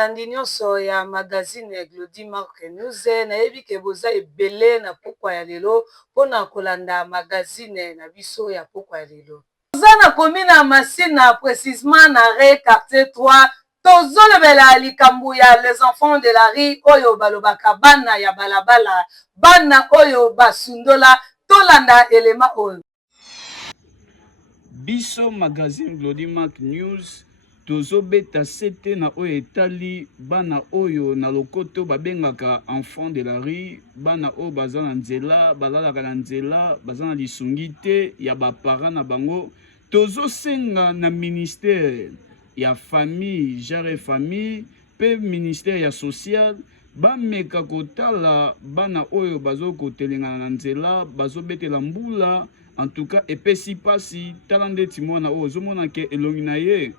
balandi nyonso ya magazine Glody Mark News nayebi ke boza ebele na pokwa ya lelo pona kolanda magazine na biso ya pokwa ya lelo. Boza na komina masina précisément na Ré quartier 3 tozolobela likambo ya les enfants de la rue oyo balobaka bana ya balabala bana oyo basundola tolanda elema oyo. Biso magazine Glody Mark News tozobeta sete na oyo etali bana oyo na lokoto babengaka enfant de la rue bana oyo baza na nzela balalaka na nzela baza na lisungi te ya bapara na bango tozosenga na ministère ya famille genre famille pe ministère ya social bameka kotala bana oyo bazokotelengana na nzela bazobetela mbula. En tout cas, epesi pasi talande timona o zomona ke elongi na ye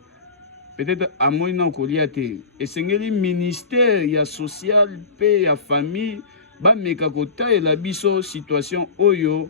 peut-être amoi na kolia te esengeli ministère ya social pe ya famille ba meka kotaela biso situation oyo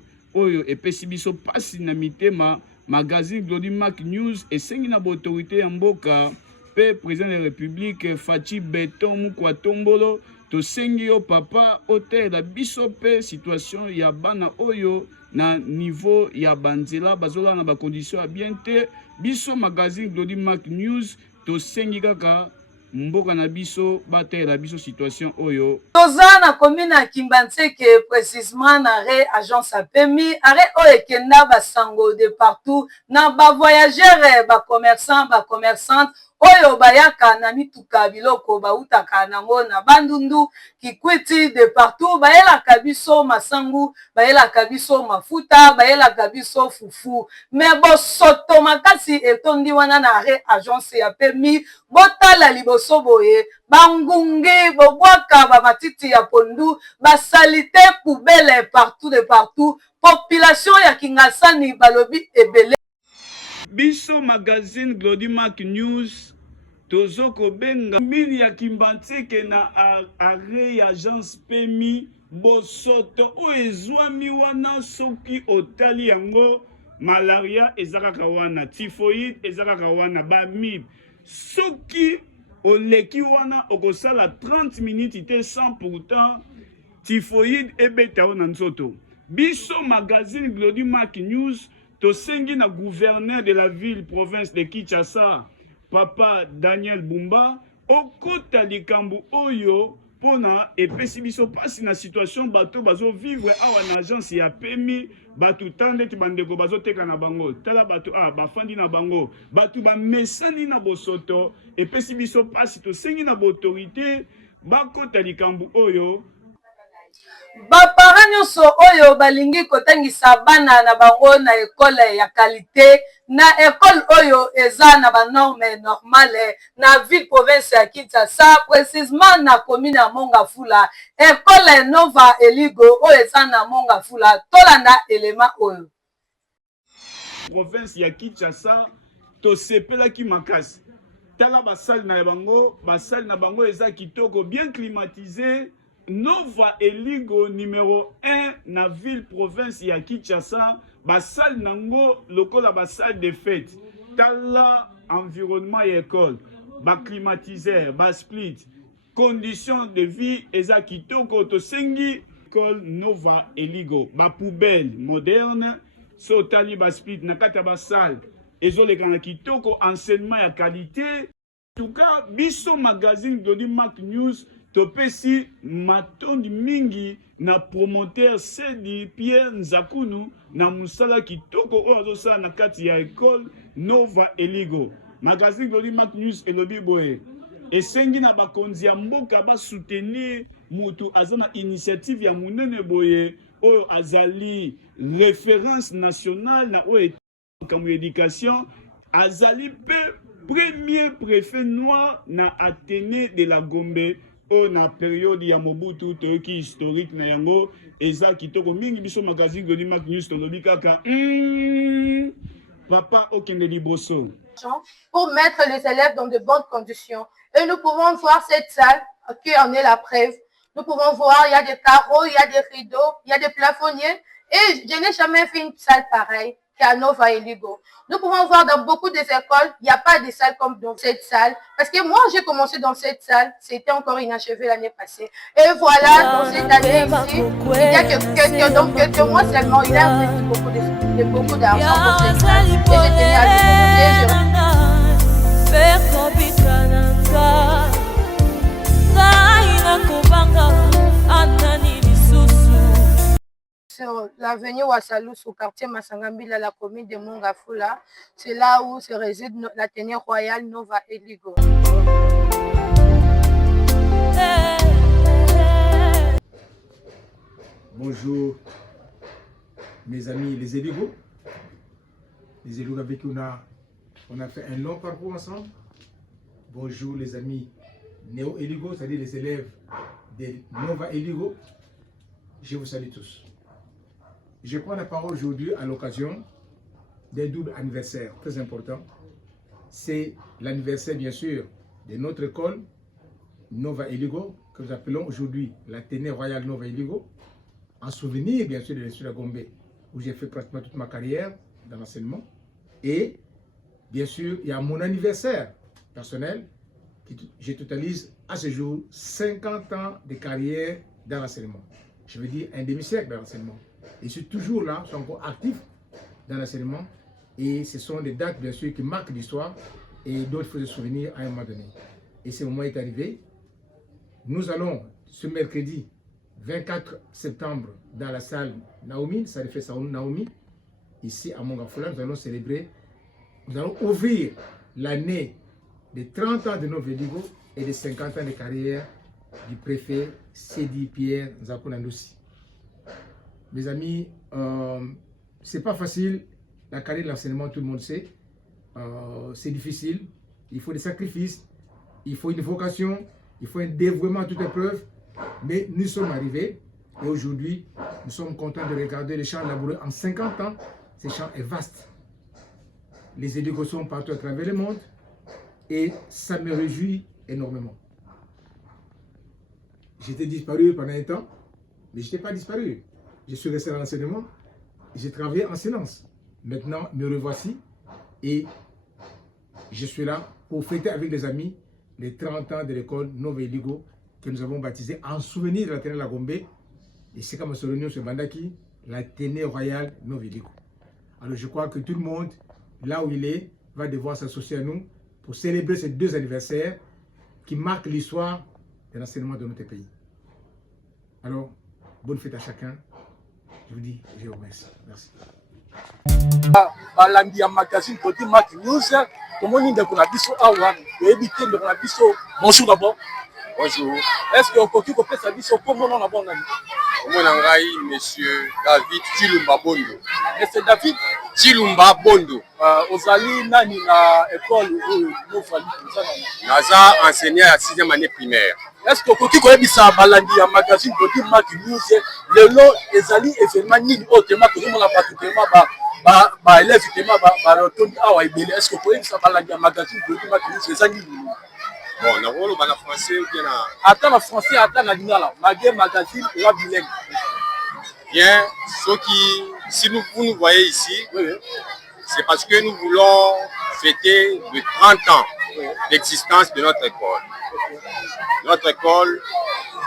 epesi biso pasi na mitema. Magazine Glody Mark News esengi na autorité ya mboka pe président de la République Fachi Beton Mukwa Tombolo tosengi yo papa otela biso pe situation ya bana oyo na niveau ya banzela bazola na ba condition ya bien te biso magazine Glody Mark News tosengi kaka mboka na biso batela biso situation oyo. Toza na commune ya Kimbantseke précisément na Ré agence APEMI arrêt oyo ekenda basango de partout na ba voyageurs ba commerçants ba commerçantes oyo bayaka na mituka biloko bautaka nango na Bandundu Kikwiti de partout bayelaka biso masangu bayelaka biso mafuta bayelaka biso fufu mais bosoto makasi etondi wana na Ré agence ya APEMI botala liboso boye bangungi bobwaka ba matiti ya pondu basalite poubelle partout de partout population ya Kingasani balobi ebele. Biso magazine Glody Mark News tozoko benga mili ya Kimbantseke na arrêt ya agence PMI bosoto o ezwami wana soki otali yango malaria ezakaka wana typhoïde ezakaka wana bamib soki oleki wana okosala 30 minutes te sans pourtant typhoïde ebeta na nzoto. Biso magazine Glody Mark News tosengi na gouverneur de la ville province de Kinshasa papa Daniel Bumba okota likambo oyo pona epesi biso pasi na situation bato bazo vivre awa na agence ya PMI batu tandeti bandeko bazo teka na bango tala batu bafandi na bango batu ba mesani na bosoto epesi biso pasi tosengi na autorité bakota likambo oyo. Bapara nyonso oyo balingi kotangisa bana na bango na ekole ya qualité na ekole oyo eza na ba norme normale na ville province ya Kinshasa précisément na commune ya Mongafula ekole Nova Eligo oyo eza na Mongafula tolanda elema oyo. Province ya Kinshasa to sepelaki makasi tala basali na bango eza kitoko bien climatisé. Nova Eligo numéro 1 na ville province ya Kinshasa basal nango lokola basal de fête tala environnement ya école ba climatiseur ba split condition de vie eza kitoko tosengi école Nova Eligo ba poubelle moderne so tali ba split na kata ba salle ezoleka na kitoko enseignement ya qualité. En tout cas biso magazine Glody Mark News topesi matondi mingi na promoteur Sedi Pierre Nzakunu na musala kitoko oyo azosala na kati ya école Nova Eligo. Magazine Glody Mark News elobi boye esengi na bakonzi ya mboka ba soutenir mutu azana initiative ya munene boye oyo azali référence nationale na oyo comme éducation azali pe premier préfet noir na Athénée de la Gombe na période ya Mobutu toyoki historique na yango eza kitoko mingi biso magazine Glody Mark News tolobi kaka papa okende liboso pour mettre les élèves dans de bonnes conditions et nous pouvons voir cette salle qui en est la preuve. Nous pouvons voir il y a des carreaux, il y a des rideaux, il y a des plafonniers et je n'ai jamais vu une salle pareille. qu'à Nova Eligo. Nous pouvons voir dans beaucoup des écoles, il n'y a pas de salle comme dans cette salle. Parce que moi, j'ai commencé dans cette salle, c'était encore inachevé l'année passée. Et voilà, dans cette année ici, il y a quelques mois seulement, il a investi beaucoup d'argent pour cette salle. Et j'ai tenu à le sur l'avenue Wassalou, au quartier Masangambila, la commune de Mongafula, c'est là où se réside l'Athénée royale Nova Eligo. Bonjour mes amis les Eligo. Les Eligo avec qui on a fait un long parcours ensemble. Bonjour les amis Néo Eligo, c'est-à-dire les élèves de Nova Eligo. Je vous salue tous. Je prends la parole aujourd'hui à l'occasion d'un double anniversaire très important. C'est l'anniversaire bien sûr de notre école Nova Eligo, que nous appelons aujourd'hui l'Athénée royale Nova Eligo, en souvenir bien sûr de l'Institut de Gombe, où j'ai fait pratiquement toute ma carrière dans l'enseignement. Et bien sûr, il y a mon anniversaire personnel, je totalise à ce jour 50 ans de carrière dans l'enseignement. Je veux dire un demi-siècle dans l'enseignement. Et je suis toujours là, je suis encore actif dans l'enseignement. Et ce sont des dates, bien sûr, qui marquent l'histoire et dont il faut se souvenir à un moment donné. Et ce moment est arrivé. Nous allons, ce mercredi 24 septembre, dans la salle Naomi, ça fait ça Naomi, ici à Mongafula, nous allons célébrer, nous allons ouvrir l'année de 30 ans de Nova Eligo et de 50 ans de carrière du préfet Sedi Pierre Nzakonandousi. Mes amis, c'est pas facile, la carrière de l'enseignement, tout le monde sait, c'est difficile, il faut des sacrifices, il faut une vocation, il faut un dévouement à toute épreuve, mais nous sommes arrivés et aujourd'hui, nous sommes contents de regarder les champs labourés en 50 ans, ces champs est vaste. Les éducateurs sont partout à travers le monde et ça me réjouit énormément. J'étais disparu pendant un temps, mais je n'étais pas disparu. Je suis resté dans l'enseignement, j'ai travaillé en silence. Maintenant, me revoici et je suis là pour fêter avec des amis les 30 ans de l'école Nova Eligo que nous avons baptisé en souvenir de l'Athénée de la Gombe. Et c'est comme ce réunion sur Bandaki, l'Athénée royale Nova Eligo. Alors je crois que tout le monde, là où il est, va devoir s'associer à nous pour célébrer ces deux anniversaires qui marquent l'histoire de l'enseignement de notre pays. Alors, bonne fête à chacun. Je vous dis, je vous remercie. Merci. balandi ya magazine côté Mac News tomoni ndeko na biso awa toyebi te ndeko na biso bonjour d'abord. Bonjour. Est-ce que okoki kopesa biso kombo na bonga ni Komona ngai monsieur David Chilumba Bondo. Monsieur David Chilumba Bondo. Ozali nani na école Nova Eligo? Naza enseignant à 6e année primaire. Est-ce que okoki koyebisa balandi ya magazine côté Mac News lelo ezali événement nini otema kozomona bato tema ba élèves tema ba rotondi awa ebele? Est-ce que koyebisa balandi ya magazine côté Mac News ezali nini? Bon, na rolo bana français ou bien na Attends en français, attends en lingala. Magazine et la bilingue. bien ceux qui si vous nous voyez ici, Oui. c'est parce que nous voulons fêter les 30 ans d'existence de notre école. Notre école,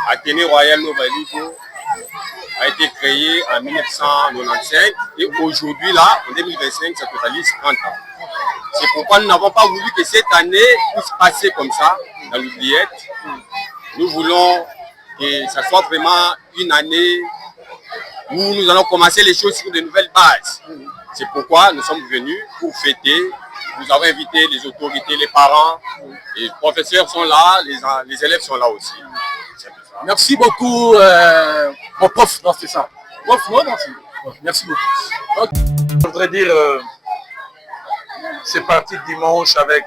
Athénée royale Nova Eligo, a été créée en 1995 et aujourd'hui, là, en 2025, ça totalise 30 ans. C'est pourquoi nous n'avons pas voulu que cette année puisse passer comme ça, dans l'oubliette. Nous voulons que ça soit vraiment une année où nous allons commencer les choses sur de nouvelles bases. C'est pourquoi nous sommes venus pour fêter. Nous avons invité les autorités, les parents, les professeurs sont là, les élèves sont là aussi. Merci beaucoup, mon prof. Non, c'est ça. Prof, non, merci beaucoup. Je voudrais dire, c'est parti dimanche avec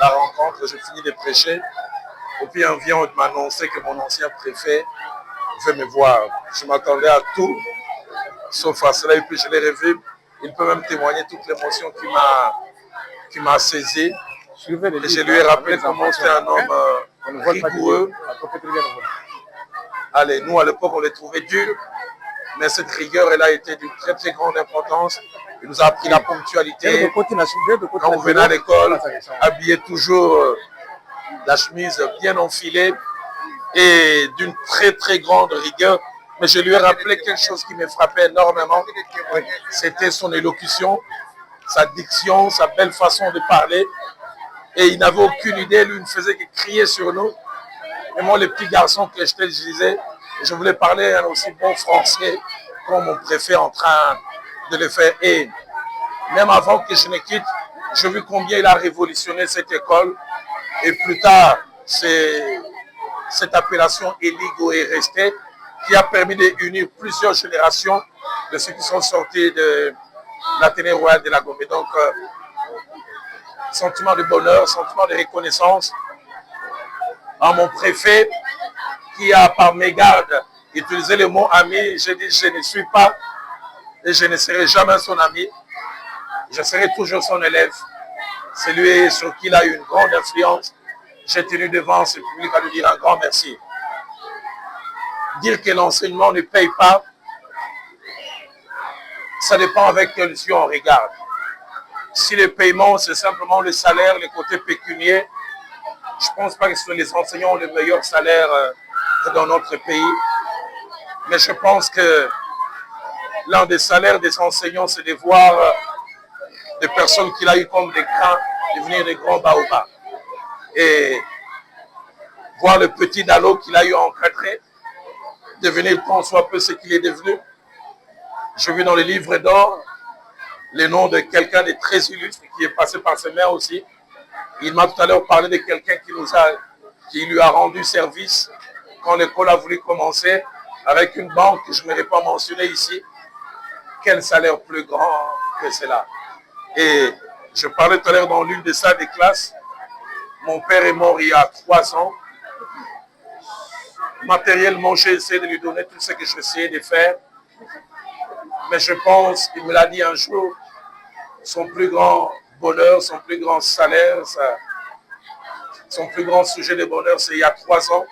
la rencontre, j'ai fini de prêcher. Et puis on vient de m'annoncer que mon ancien préfet veut me voir. Je m'attendais à tout, sauf à cela. Et puis je l'ai revu. Il peut même témoigner toute l'émotion qui m'a saisi. Et je lui ai rappelé comment c'était un homme rigoureux. Allez, nous à l'époque on les trouvait durs, Mais cette rigueur, elle a été d'une très très grande importance. Il nous a appris la ponctualité. Quand on venait à l'école, habillé toujours la chemise bien enfilée et d'une très très grande rigueur. Mais je lui ai rappelé quelque chose qui me frappait énormément. C'était son élocution, sa diction, sa belle façon de parler. Et il n'avait aucune idée, lui, il ne faisait que crier sur nous. Et moi, les petits garçons que je disais, je voulais parler un aussi bon français comme mon préfet en train de le faire. Et même avant que je ne quitte, j'ai vu combien il a révolutionné cette école. Et plus tard, cette appellation Eligo est restée, qui a permis d'unir plusieurs générations de ceux qui sont sortis de l'Athénée royal de la Gombe. Donc, sentiment de bonheur, sentiment de reconnaissance à mon préfet qui a par mégarde utilisé le mot ami. J'ai dit je ne suis pas et je ne serai jamais son ami. Je serai toujours son élève. C'est lui sur qui il a eu une grande influence. J'ai tenu devant ce public à lui dire un grand merci. Dire que l'enseignement ne paye pas, ça dépend avec quel yeux on regarde. Si le paiement, c'est simplement le salaire, le côté pécunier, je ne pense pas que les enseignants ont le meilleur salaire dans notre pays. Mais je pense que l'un des salaires des enseignants, c'est de voir des personnes qu'il a eu comme des grands devenir des grands baobabs. Et voir le petit Dalo qu'il a eu encadré, devenir tant soit peu ce qu'il est devenu. J'ai vu dans les livres d'or le nom de quelqu'un de très illustre qui est passé par ses mains aussi. Il m'a tout à l'heure parlé de quelqu'un qui lui a rendu service quand l'école a voulu commencer avec une banque que je n'aurais pas mentionné ici. Quel salaire plus grand que cela. Et je parlais tout à l'heure dans l'une des salles de classe. Mon père est mort il y a 3 ans. Matériellement, j'ai essayé de lui donner tout ce que j'essayais de faire. Mais je pense, il me l'a dit un jour, son plus grand bonheur, son plus grand salaire, son plus grand sujet de bonheur, c'est il y a 3 ans,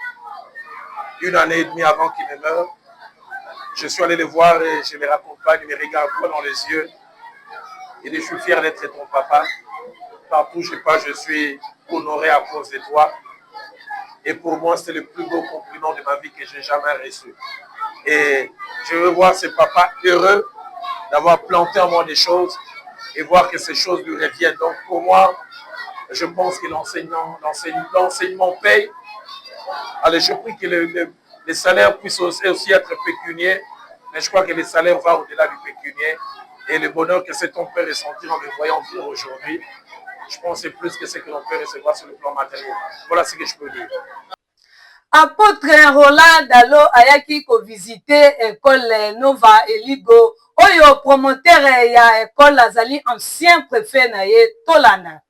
1 année et demie avant qu'il ne meure. Je suis allé le voir et je les raccompagne, il me regarde droit dans les yeux. Il dit, je suis fier d'être ton papa. Partout où je passe, je suis honoré à cause de toi. Et pour moi, c'est le plus beau compliment de ma vie que j'ai jamais reçu. Et je veux voir ce papa heureux d'avoir planté en moi des choses et voir que ces choses lui reviennent. Donc pour moi, je pense que l'enseignement paye. Allez, je prie que les salaires puissent aussi être pécuniaires, mais je crois que les salaires vont au-delà du pécuniaire. Et le bonheur que cet homme peut ressentir en me voyant vivre aujourd'hui, je pense que c'est plus que ce que l'on peut recevoir sur le plan matériel. Voilà ce que je peux dire. Apôtre Roland Dalo ayaki ko visiter école Nova Eligo oyo promoteur ya école azali ancien préfet na ye Tolanda.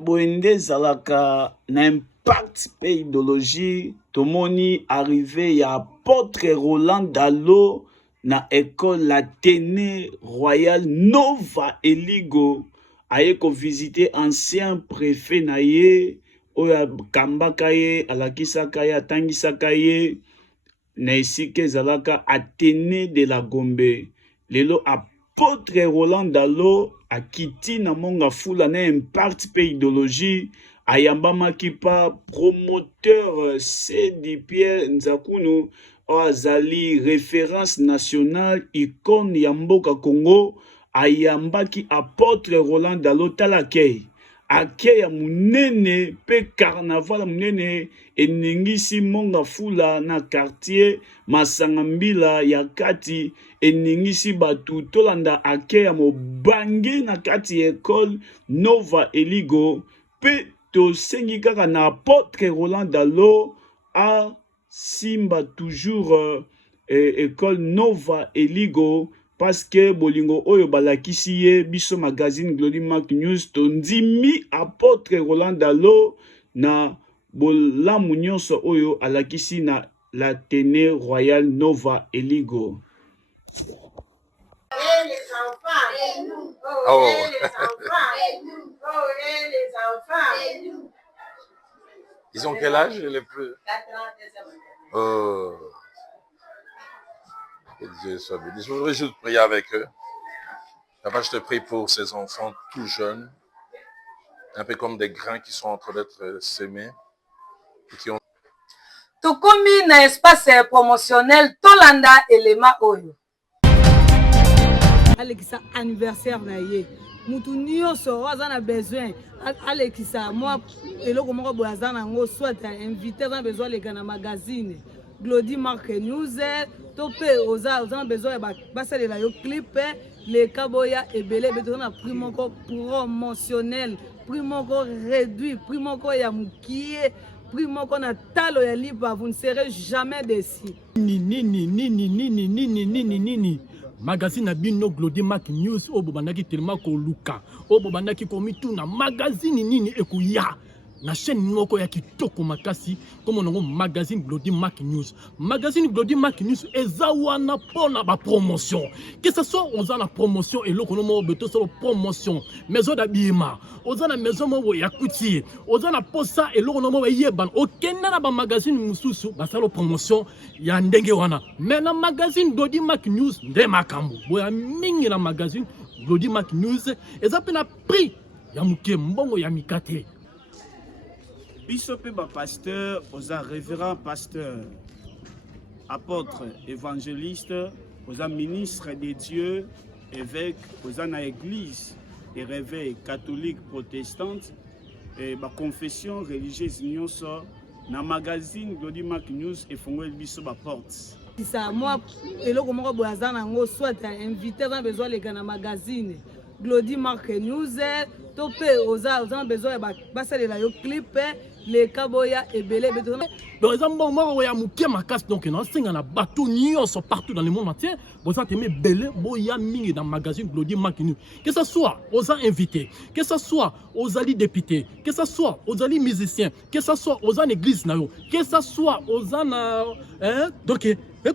Boende zalaka na impact pe idéologie tomoni arrivé ya apôtre Roland Dalo na école l'Athénée royal Nova Eligo aye ko visiter ancien préfet na ye oyo akambaka ye alakisaka ye atangisaka ye na esika ezalaka Athénée de la Gombe. Lelo apôtre Roland Dalo akiti na monga fula na impact pe idéologie ayambamaki pa promoteur Sedi Pierre Nzakunu azali référence nationale icône ya mboka Congo. Ayambaki apôtre Roland Dalo talakei akei ya munene pe carnaval munene eningisi monga fula na quartier Masangambila ya kati eningisi batu tolanda akei ya mobange na kati école Nova Eligo pe tosengi kaka na apôtre Roland Dalo a simba toujours école Nova Eligo parce que bolingo oyo balakisi ye biso magazine Glory Mark News tondimi apôtre Roland Dalo na bolamu nyonso oyo alakisi na l'Athénée royal Nova Eligo. Les enfants, et nous. Oh. Les enfants, et nous. Les enfants, et nous. Ils ont quel âge les plus? 4 ans, 2 ans. Que Dieu soit béni. Je voudrais juste prier avec eux. Papa, je te prie pour ces enfants tout jeunes, un peu comme des grains qui sont en train d'être semés et qui ont... tokomi na espace promotionnel tolanda elema oyo alekisa anniversaire na ye mutu nyonso aza na besoin alekisa mwa eloko moko boye aza nango soit invité aza na besoin aleka na magazine Glody Mark News to mpe oza na besoin ya basalela yo clip leka boya ebele toza na prix moko promotionnel, prix moko réduit, prix moko ya mokie, prix moko na talo ya lipa, vous ne serez jamais déçus. Nini magazine na bino Glody Mark News o bobandaki tellement ko luka o bobandaki komituna magazine nini ekoya na chaîne moko ya kitoko makasi comme on magazine Glody Mark News. Magazine Glody Mark News eza wana pona ba promotion. Que ce soit on a la promotion et loko no beto solo promotion. Maison d'habillement, on a la maison mo ya couture, on a la posa et loko no yeban. Okenda na ba magazine mususu ba salo promotion ya ndenge wana. Mais na magazine Glody Mark News nde makambo. Boya mingi na magazine Glody Mark News eza pe na prix ya muke mbongo ya mikate. Biso pe ba pasteur, oza révérend pasteur, apôtre, évangéliste, oza ministre de Dieu, évêque, oza na église et réveil catholique protestante et ba confession religieuse nyonso na magazine Glody Mark News et fongoli biso ba porte. Isa moi eloko moko boye aza nango soit invité aza na besoin aleka na magazine Glody Mark News to mpe oza na besoin ya basalela yo clip leka boya ebele donc eza mbongo ya muke makasi donc na senga na bateau nyonso partout dans le monde entier boza teme belé boya mingi dans magazine Glody Mark News, que ça soit aux invité, que ça soit aux alliés députés, que ça soit aux alliés musiciens, que ça soit aux églises na yo, que ça soit aux na donc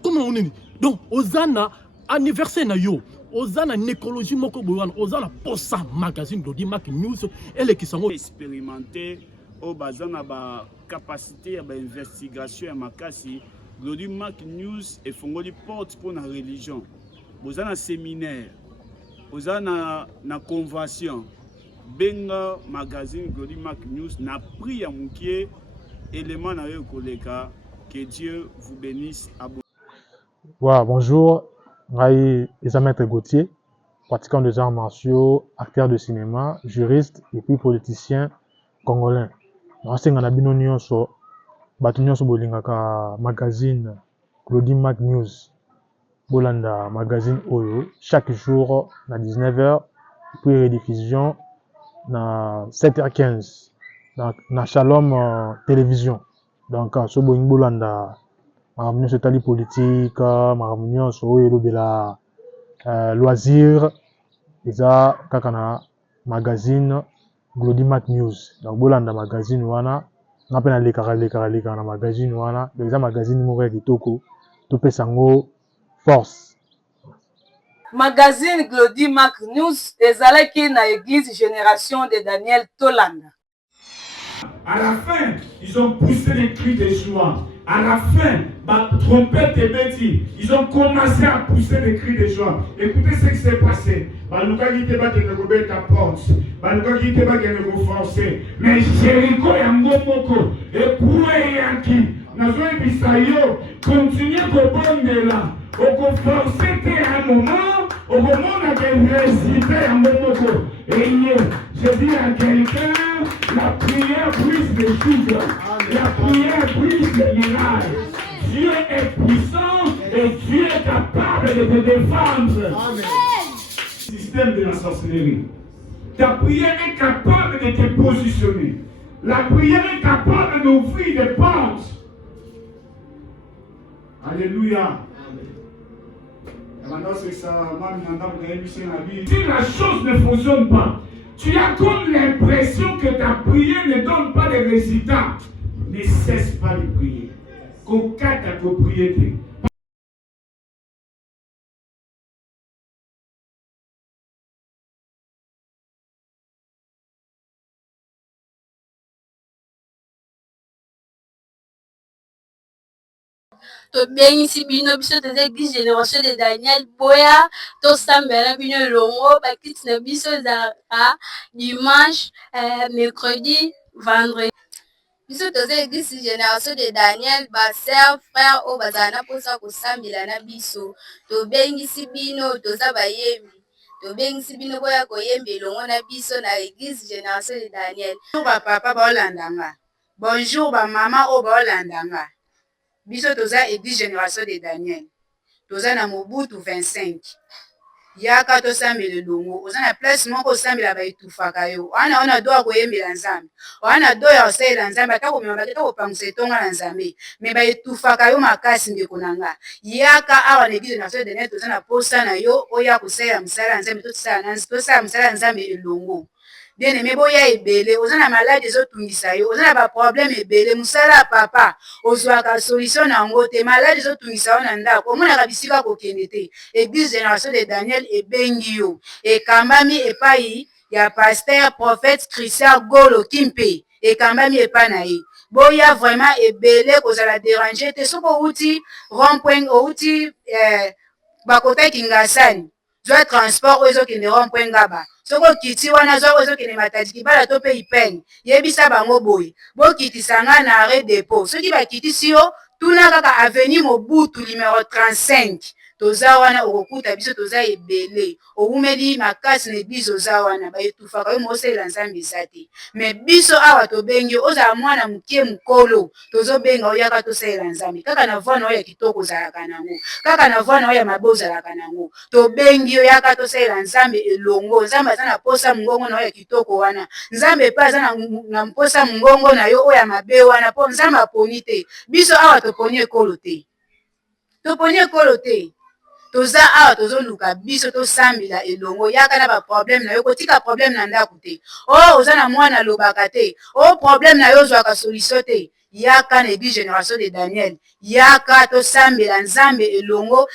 comment on dit donc aux na anniversaire na yo ozana nécrologie moko boyana ozana posa magazine Glody Mark News ele kisango expérimenté au bazana ba capacité ya ba investigation ya makasi Glody Mark News et fongoli porte pour la religion bozana séminaire ozana na convention benga magazine Glody Mark News na prix ya mukie élément na yo koleka. Que Dieu vous bénisse à vous. Voilà, bonjour. Rai Maître Gauthier, pratiquant des arts martiaux, acteur de cinéma, juriste et puis politicien congolais. Nasenga na bino nyonso bato nyonso bolingaka magazine Glody Mark News. Bolanda magazine oyo chaque jour na 19h puis rediffusion na 7h15 na Shalom télévision. Donc so bolingi bolanda makambo nyonso etali politique, makambo nyonso oyo elobela loisir eza kaka na magazine Glody Mark News. Donc bolanda magazine wana nga mpe nalekaka na magazine wana. Donc eza magazine moko ya kitoko topesa yango force. Magazine Glody Mark News ezalaki na église Génération de Daniel Tolanda. À la fin, ils ont poussé les cris de joie. À la fin, ma trompette et Betty, ils ont commencé à pousser des cris de joie. Écoutez ce qui s'est passé. Baluka qui te bat qui ne ta porte. Baluka qui te bat qui ne forcer. Mais Jéricho et Ngomoko et Koué Yanki, Nazo et Bisayo, continuez au bon de là. Au forcer un moment, au moment où on a récité à Ngomoko. Et je dis à quelqu'un, la prière brise les choses. La prière brise les miracles. Dieu est puissant et Dieu est capable de te défendre. Amen. Système de la sorcellerie. Ta prière est capable de te positionner. La prière est capable d'ouvrir des portes. Alléluia. Si la chose ne fonctionne pas, tu as comme l'impression que ta prière ne donne pas de résultats. Ne cesse pas de prier. Qu'aucun ta propriété. tobengisi bino biso toza église génération de Daniel boya tosambela bino elongo bakiti na biso ezalaka dimanche mercredi vendredi biso toza église génération de Daniel baser frère oyo bazala na mposa kosambela na biso tobengisi bino toza bayembi tobengisi bino boya koyemba elongo na biso na église génération de Daniel. Bonjour bapapa baolandanga, bonjour bamama oyo baolandanga. Biso toza église génération de Daniel toza na mobutu 25 yaka tosambela elongo oza na place moko osambela baetufaka yo wana doya koyembela nzambe wana doya kosalela nzambe ata komema baketa kopangisa etonga na nzambe me baetufaka yo makasi ndeko na nga yaka awa na église génération de Daniel toza na posa na yo oya kosalela mosala ya nzambe tosala mosala ya nzambe elongo. Bien aimé boya ebele oza na maladi ezotungisa yo oza na baproblème ebele mosala ya papa ozwaka solution na yango te maladi ezotungisa yo na ndako omonaka bisika kokende te église génération de Daniel ebengi yo ekambami epai ya paster prophète Christian Golo Kimpe ekambami epai na ye boya vraiment ebele kozala déranger te soki outi rond-point outi bakota Kingasani zwa transport oyo ezokende rond-point Ngaba soki okiti wana zwa oyo ezokende Matadi Kibala to mpe Ipene yebisa bango boye bokitisa nga na arrêt dépôt soki bakitisi yo tuna kaka avenue Mobutu numéro 35 toza wana okokuta biso toza ebele owumeli makasi na église oza wana baetufaka yo mosalela nzambe eza te me biso awa tobengi ozala mwana mokie mokolo tozobenga oyaka tosalela nzambe kaka na voix na oyo ya kitoko ozalaka nango kaka na voix na oyo ya mabe ozalaka nango tobengi oyaka tosalela nzambe elongo nzambe aza na posa mongongo na oyo ya kitoko wana nzambe epe aza na mposa mongongo na yo oyo ya mabe wana mpo nzambe aponi te biso awa toponi ekolo te toponi ekolo te toza awa tozoluka biso tosambela elongo yaka na baproblème na yo kotika problème na ndako te o oza na mwana alobaka te o problème na yo ozwaka solution te yaka na église génération de Daniel yaka tosambela nzambe elongo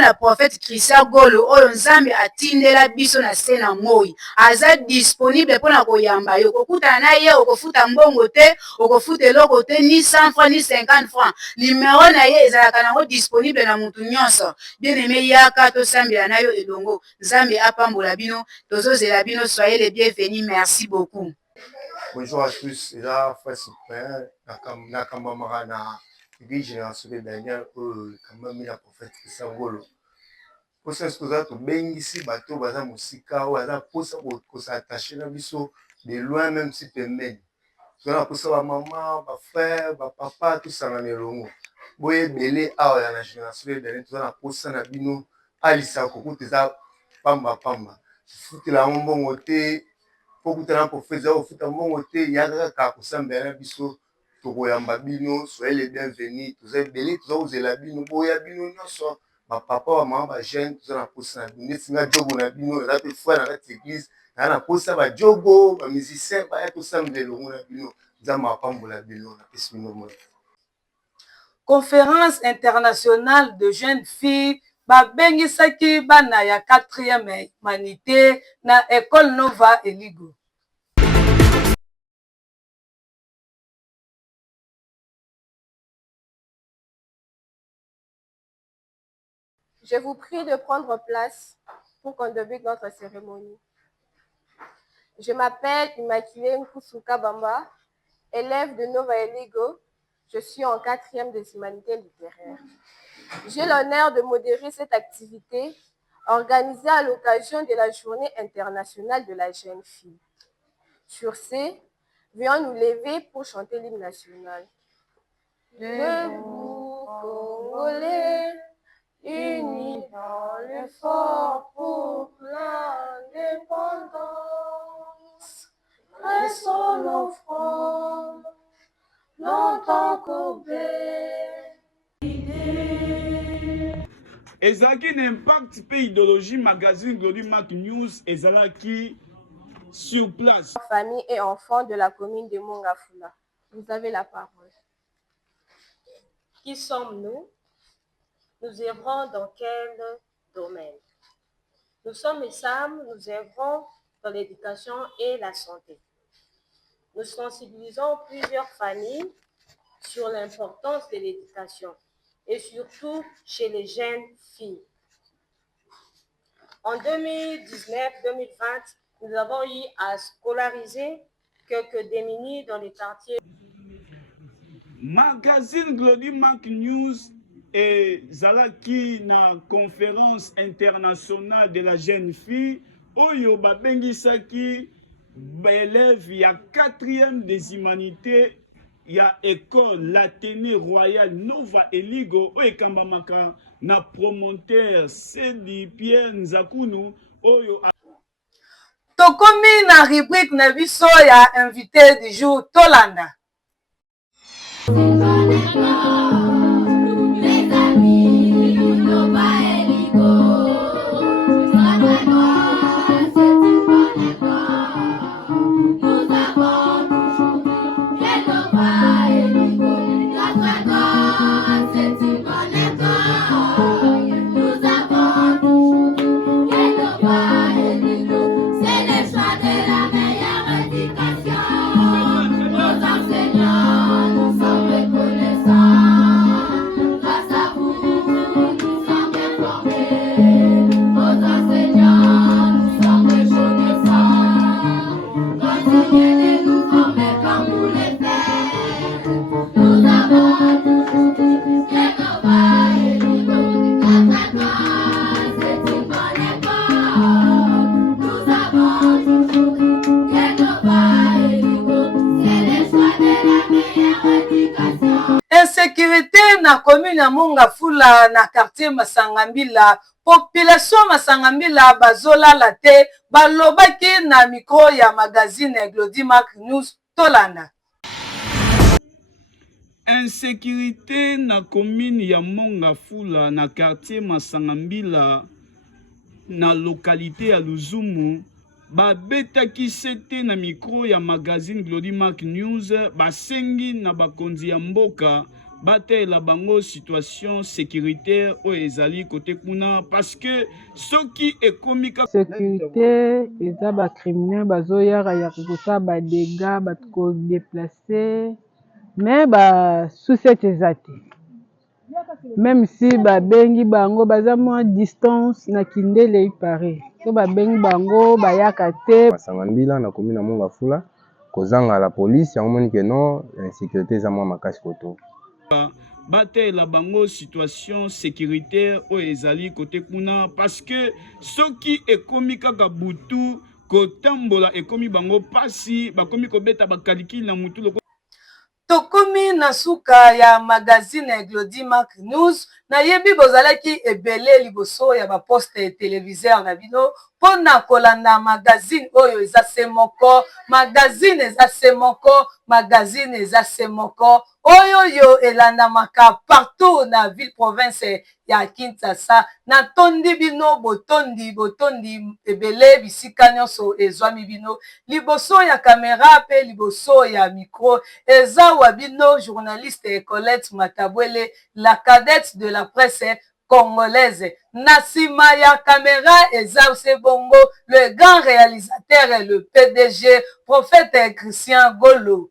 na prophète Christian Golo oyo nzambe atindela biso na se na moi aza disponible mpona koyamba yo kokutana na ye okofuta mbongo te okofuta eloko te ni 100 francs ni 50 francs numéro na ye ezalaka nango disponible na mutu nyonso bien aimé yaka tosambela na yo elongo nzambe apambola bino tozozela bino soyez les bienvenus merci beaucoup. Bonjour à tous, et là, Frère Super, Nakamamara, na église génération de Daniel, quand même, la prophète Christian Golo. Pour ça, ce que vous avez ici, bateau, baza musika, baza pour ça, qu'on s'attache na biso, de loin, même si pembe. Vous avez pour ça, ma maman, ma frère, ma papa, tout ça, na nelongo. Boye, belé, ah, la génération de Daniel, tout ça, pour ça, na bino, alisa, koko, teza, pamba. Fouti la mbongo te, pokutana professeur ofuta mbongo te yaka kaka kosambela biso tokoyamba bino soyez les bienvenus toza ebele toza kozela bino boya bino nyonso bapapa bamama bajeune toza na posa na bino neti nga jogo na bino eza mpe foi na kati église naa na posa bajogo bamusicien baya tosambela elongo na bino nzambe apambola bino napesi bino moi. Conférence internationale de jeunes filles babengisaki bana ya 4e humanité na école Nova Eligo. Je vous prie de prendre place pour qu'on débute notre cérémonie. Je m'appelle Immaculée Nkusuka Bamba, élève de Nova Eligo. Je suis en 4e des humanités littéraires. J'ai l'honneur de modérer cette activité organisée à l'occasion de la Journée internationale de la jeune fille. Sur ce, venons nous lever pour chanter l'hymne national. Debout, Congolais, unis dans l'effort pour l'indépendance. Restons nos fronts, longtemps courbés. ezalaki na impact mpe idéologie magazine Glody Mark News ezalaki sur place. Famille et enfants de la commune de Mongafula, vous avez la parole. Qui sommes-nous? Nous œuvrons dans quel domaine? Nous sommes SAM, nous œuvrons dans l'éducation et la santé. Nous sensibilisons plusieurs familles sur l'importance de l'éducation. et surtout chez les jeunes filles. En 2019-2020, nous avons eu à scolariser quelques démunis dans les quartiers. Magazine Glody Mark News et Zalaki na conférence internationale de la jeune fille Oyo Babengisaki élève il y a 4e des humanités il y a école l'Athénée Royal Nova Eligo Oekambamaka na promonteur Sedi Pierre Nzakunu Oyo. Tokomi na rubrique na biso ya invité du jour Tolanda. Insécurité na commune ya Mongafula na quartier Masangambila, population Masangambila bazolala te, balobaki na micro ya magazine Glody Mark News Tolanda. Insécurité na commune ya Mongafula na quartier Masangambila na localité ya Luzumu babetaki sete na micro ya magazine Glody Mark News basengi na bakonzi ya mboka batela bango situation sécuritaire o ezali côté kuna parce que soki ekomika sécurité eza ba criminel bazoyaka ya kokota ba dégâts batko déplacer mais ba souci eza te même si babengi bango baza mwa distance na kindele ipare so babengi bango bayaka te. Masangambila na commune ya Mongafula kozanga la police yango moni ke non insécurité eza mwa makasi koto batela bango situation sécuritaire o ezali côté kuna parce que soki ekomi kaka butu kotambola ekomi bango pasi bakomi kobeta bakalikili na mutu loko. Tokomi na suka ya magazine Glody Mark News na yebi bozalaki ebele liboso ya baposte téléviseur na bino pona kolanda magazine oyo eza semoko magazine eza semoko magazine eza semoko oyo yo elandamaka partout na ville province ya Kinshasa na tondi bino botondi ebele bisika nyonso ezwami bino liboso ya caméra pe liboso ya micro eza wa bino journaliste Colette Matabwele la cadette de la presse congolaise. Nassima ya caméra eza Bongo le grand réalisateur et le PDG prophète Christian Golo.